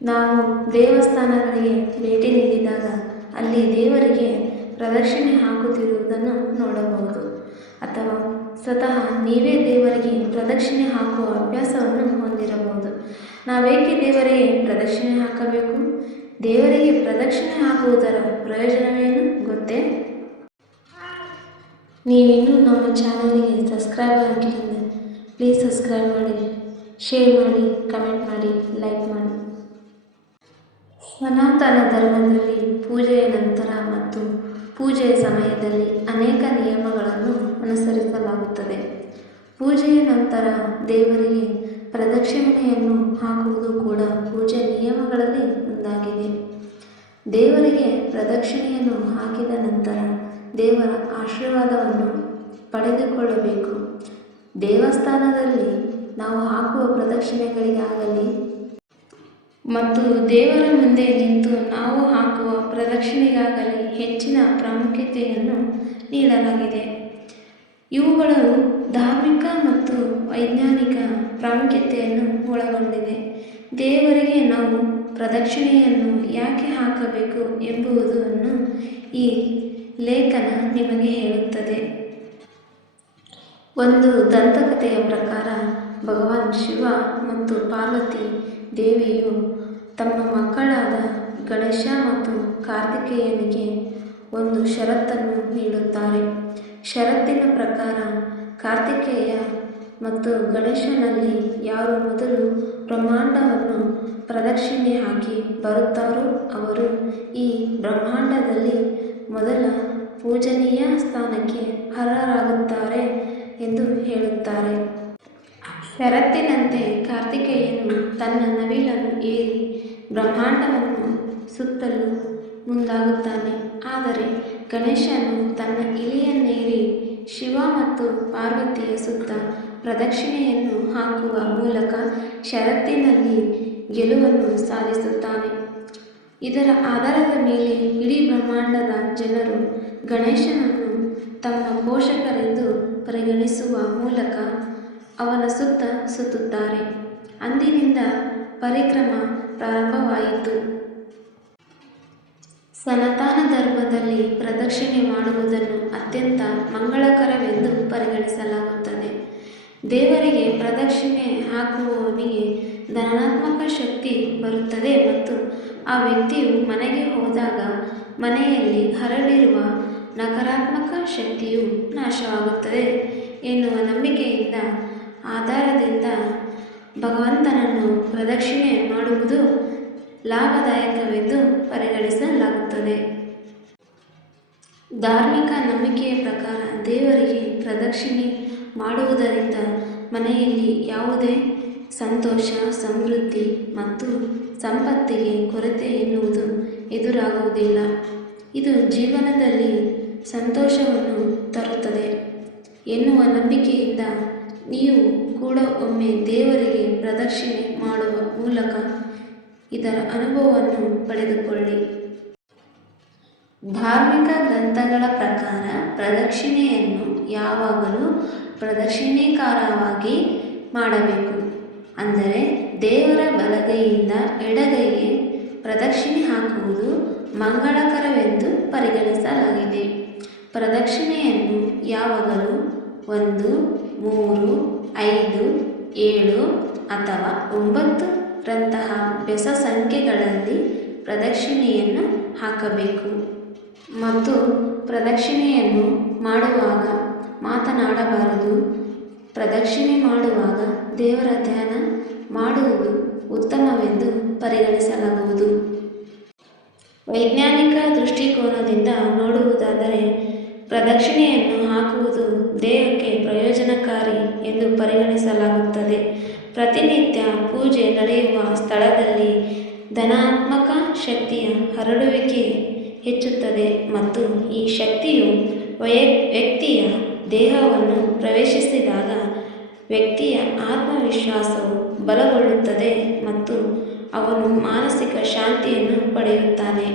ನಾವು ದೇವಸ್ಥಾನಗಳಿಗೆ ಭೇಟಿ ನೀಡಿದಾಗ ಅಲ್ಲಿ ದೇವರಿಗೆ ಪ್ರದಕ್ಷಿಣೆ ಹಾಕುತ್ತಿರುವುದನ್ನು ನೋಡಬಹುದು. ಅಥವಾ ಸ್ವತಃ ನೀವೇ ದೇವರಿಗೆ ಪ್ರದಕ್ಷಿಣೆ ಹಾಕುವ ಅಭ್ಯಾಸವನ್ನು ಹೊಂದಿರಬಹುದು. ನಾವೇಕೆ ದೇವರಿಗೆ ಪ್ರದಕ್ಷಿಣೆ ಹಾಕಬೇಕು? ದೇವರಿಗೆ ಪ್ರದಕ್ಷಿಣೆ ಹಾಕುವುದರ ಪ್ರಯೋಜನವೇನು ಗೊತ್ತೇ? ನೀವಿನ್ನೂ ನಮ್ಮ ಚಾನಲ್ಗೆ ಸಬ್ಸ್ಕ್ರೈಬ್ ಆಗಿಲ್ಲ, ಪ್ಲೀಸ್ ಸಬ್ಸ್ಕ್ರೈಬ್ ಮಾಡಿ, ಶೇರ್ ಮಾಡಿ, ಕಮೆಂಟ್ ಮಾಡಿ, ಲೈಕ್ ಮಾಡಿ. ಸನಾತನ ಧರ್ಮದಲ್ಲಿ ಪೂಜೆಯ ನಂತರ ಮತ್ತು ಪೂಜೆಯ ಸಮಯದಲ್ಲಿ ಅನೇಕ ನಿಯಮಗಳನ್ನು ಅನುಸರಿಸಲಾಗುತ್ತದೆ. ಪೂಜೆಯ ನಂತರ ದೇವರಿಗೆ ಪ್ರದಕ್ಷಿಣೆಯನ್ನು ಹಾಕುವುದು ಕೂಡ ಪೂಜೆ ನಿಯಮಗಳಲ್ಲಿ ಒಂದಾಗಿದೆ. ದೇವರಿಗೆ ಪ್ರದಕ್ಷಿಣೆಯನ್ನು ಹಾಕಿದ ನಂತರ ದೇವರ ಆಶೀರ್ವಾದವನ್ನು ಪಡೆದುಕೊಳ್ಳಬೇಕು. ದೇವಸ್ಥಾನದಲ್ಲಿ ನಾವು ಹಾಕುವ ಪ್ರದಕ್ಷಿಣೆಗಳಿಗಾಗಲಿ ಮತ್ತು ದೇವರ ಮುಂದೆ ನಿಂತು ನಾವು ಹಾಕುವ ಪ್ರದಕ್ಷಿಣೆಗಾಗಲಿ ಹೆಚ್ಚಿನ ಪ್ರಾಮುಖ್ಯತೆಯನ್ನು ನೀಡಲಾಗಿದೆ. ಇವುಗಳು ಧಾರ್ಮಿಕ ಮತ್ತು ವೈಜ್ಞಾನಿಕ ಪ್ರಾಮುಖ್ಯತೆಯನ್ನು ಒಳಗೊಂಡಿದೆ. ದೇವರಿಗೆ ನಾವು ಪ್ರದಕ್ಷಿಣೆಯನ್ನು ಯಾಕೆ ಹಾಕಬೇಕು ಎಂಬುದನ್ನು ಈ ಲೇಖನ ನಿಮಗೆ ಹೇಳುತ್ತದೆ. ಒಂದು ದಂತಕಥೆಯ ಪ್ರಕಾರ ಭಗವಾನ್ ಶಿವ ಮತ್ತು ಪಾರ್ವತಿ ದೇವಿಯು ತಮ್ಮ ಮಕ್ಕಳಾದ ಗಣೇಶ ಮತ್ತು ಕಾರ್ತಿಕೇಯನಿಗೆ ಒಂದು ಷರತ್ತನ್ನು ನೀಡುತ್ತಾರೆ. ಷರತ್ತಿನ ಪ್ರಕಾರ ಕಾರ್ತಿಕೇಯ ಮತ್ತು ಗಣೇಶನಲ್ಲಿ ಯಾರು ಮೊದಲು ಬ್ರಹ್ಮಾಂಡವನ್ನು ಪ್ರದಕ್ಷಿಣೆ ಹಾಕಿ ಬರುತ್ತಾರೋ ಅವರು ಈ ಬ್ರಹ್ಮಾಂಡದಲ್ಲಿ ಮೊದಲ ಪೂಜನೀಯ ಸ್ಥಾನಕ್ಕೆ ಅರ್ಹರಾಗುತ್ತಾರೆ ಎಂದು ಹೇಳುತ್ತಾರೆ. ಷರತ್ತಿನಂತೆ ಕಾರ್ತಿಕೇಯನು ತನ್ನ ನವಿಲನ್ನು ಏರಿ ಬ್ರಹ್ಮಾಂಡವನ್ನು ಸುತ್ತಲು ಮುಂದಾಗುತ್ತಾನೆ. ಆದರೆ ಗಣೇಶನು ತನ್ನ ಇಲಿಯನ್ನೇರಿ ಶಿವ ಮತ್ತು ಪಾರ್ವತಿಯ ಸುತ್ತ ಪ್ರದಕ್ಷಿಣೆಯನ್ನು ಹಾಕುವ ಮೂಲಕ ಷರತ್ತಿನಲ್ಲಿ ಗೆಲುವನ್ನು ಸಾಧಿಸುತ್ತಾನೆ. ಇದರ ಆಧಾರದ ಮೇಲೆ ಇಡೀ ಬ್ರಹ್ಮಾಂಡದ ಜನರು ಗಣೇಶನನ್ನು ತಮ್ಮ ಪೋಷಕರೆಂದು ಪರಿಗಣಿಸುವ ಮೂಲಕ ಅವನ ಸುತ್ತ ಸುತ್ತುತ್ತಾರೆ. ಅಂದಿನಿಂದ ಪರಿಕ್ರಮ ಪ್ರಾರಂಭವಾಯಿತು. ಸನಾತನ ಧರ್ಮದಲ್ಲಿ ಪ್ರದಕ್ಷಿಣೆ ಮಾಡುವುದನ್ನು ಅತ್ಯಂತ ಮಂಗಳಕರವೆಂದು ಪರಿಗಣಿಸಲಾಗುತ್ತದೆ. ದೇವರಿಗೆ ಪ್ರದಕ್ಷಿಣೆ ಹಾಕುವವನಿಗೆ ಧನಾತ್ಮಕ ಶಕ್ತಿ ಬರುತ್ತದೆ ಮತ್ತು ಆ ವ್ಯಕ್ತಿಯು ಮನೆಗೆ ಹೋದಾಗ ಮನೆಯಲ್ಲಿ ಹರಡಿರುವ ನಕಾರಾತ್ಮಕ ಶಕ್ತಿಯು ನಾಶವಾಗುತ್ತದೆ ಎನ್ನುವ ನಂಬಿಕೆಯಿಂದ ಆಧಾರದಿಂದ ಭಗವಂತನನ್ನು ಪ್ರದಕ್ಷಿಣೆ ಮಾಡುವುದು ಲಾಭದಾಯಕವೆಂದು ಪರಿಗಣಿಸಲಾಗುತ್ತದೆ. ಧಾರ್ಮಿಕ ನಂಬಿಕೆಯ ಪ್ರಕಾರ ದೇವರಿಗೆ ಪ್ರದಕ್ಷಿಣೆ ಮಾಡುವುದರಿಂದ ಮನೆಯಲ್ಲಿ ಯಾವುದೇ ಸಂತೋಷ, ಸಮೃದ್ಧಿ ಮತ್ತು ಸಂಪತ್ತಿಗೆ ಕೊರತೆ ಎನ್ನುವುದು ಎದುರಾಗುವುದಿಲ್ಲ. ಇದು ಜೀವನದಲ್ಲಿ ಸಂತೋಷವನ್ನು ತರುತ್ತದೆ ಎನ್ನುವ ನಂಬಿಕೆಯಿಂದ ನೀವು ಕೂಡ ಒಮ್ಮೆ ದೇವರಿಗೆ ಪ್ರದಕ್ಷಿಣೆ ಮಾಡುವ ಮೂಲಕ ಇದರ ಅನುಭವವನ್ನು ಪಡೆದುಕೊಳ್ಳಿ. ಧಾರ್ಮಿಕ ಗ್ರಂಥಗಳ ಪ್ರಕಾರ ಪ್ರದಕ್ಷಿಣೆಯನ್ನು ಯಾವಾಗಲೂ ಪ್ರದಕ್ಷಿಣಾಕಾರವಾಗಿ ಮಾಡಬೇಕು. ಅಂದರೆ ದೇವರ ಬಲಗೈಯಿಂದ ಎಡಗೈಗೆ ಪ್ರದಕ್ಷಿಣೆ ಹಾಕುವುದು ಮಂಗಳಕರವೆಂದು ಪರಿಗಣಿಸಲಾಗಿದೆ. ಪ್ರದಕ್ಷಿಣೆಯನ್ನು ಯಾವಾಗಲೂ 1, 3, 5, 7 ಅಥವಾ 9 ರಂತಹ ಬೆಸ ಸಂಖ್ಯೆಗಳಲ್ಲಿ ಪ್ರದಕ್ಷಿಣೆಯನ್ನು ಹಾಕಬೇಕು. ಮತ್ತು ಪ್ರದಕ್ಷಿಣೆಯನ್ನು ಮಾಡುವಾಗ ಮಾತನಾಡಬಾರದು. ಪ್ರದಕ್ಷಿಣೆ ಮಾಡುವಾಗ ದೇವರ ಧ್ಯಾನ ಮಾಡುವುದು ಉತ್ತಮವೆಂದು ಪರಿಗಣಿಸಲಾಗುವುದು. ವೈಜ್ಞಾನಿಕ ದೃಷ್ಟಿಕೋನದಿಂದ ನೋಡುವುದಾದರೆ ಪ್ರದಕ್ಷಿಣೆಯನ್ನು ಹಾಕುವುದು ದೇಹಕ್ಕೆ ಪ್ರಯೋಜನಕಾರಿ ಎಂದು ಪರಿಗಣಿಸಲಾಗುತ್ತದೆ. ಪ್ರತಿನಿತ್ಯ ಪೂಜೆ ನಡೆಯುವ ಸ್ಥಳದಲ್ಲಿ ಧನಾತ್ಮಕ ಶಕ್ತಿಯ ಹರಡುವಿಕೆ ಹೆಚ್ಚುತ್ತದೆ ಮತ್ತು ಈ ಶಕ್ತಿಯು ವ್ಯಕ್ತಿಯ ದೇಹವನ್ನು ಪ್ರವೇಶಿಸಿದಾಗ ವ್ಯಕ್ತಿಯ ಆತ್ಮವಿಶ್ವಾಸವು ಬಲಗೊಳ್ಳುತ್ತದೆ ಮತ್ತು ಅವನು ಮಾನಸಿಕ ಶಾಂತಿಯನ್ನು ಪಡೆಯುತ್ತಾನೆ.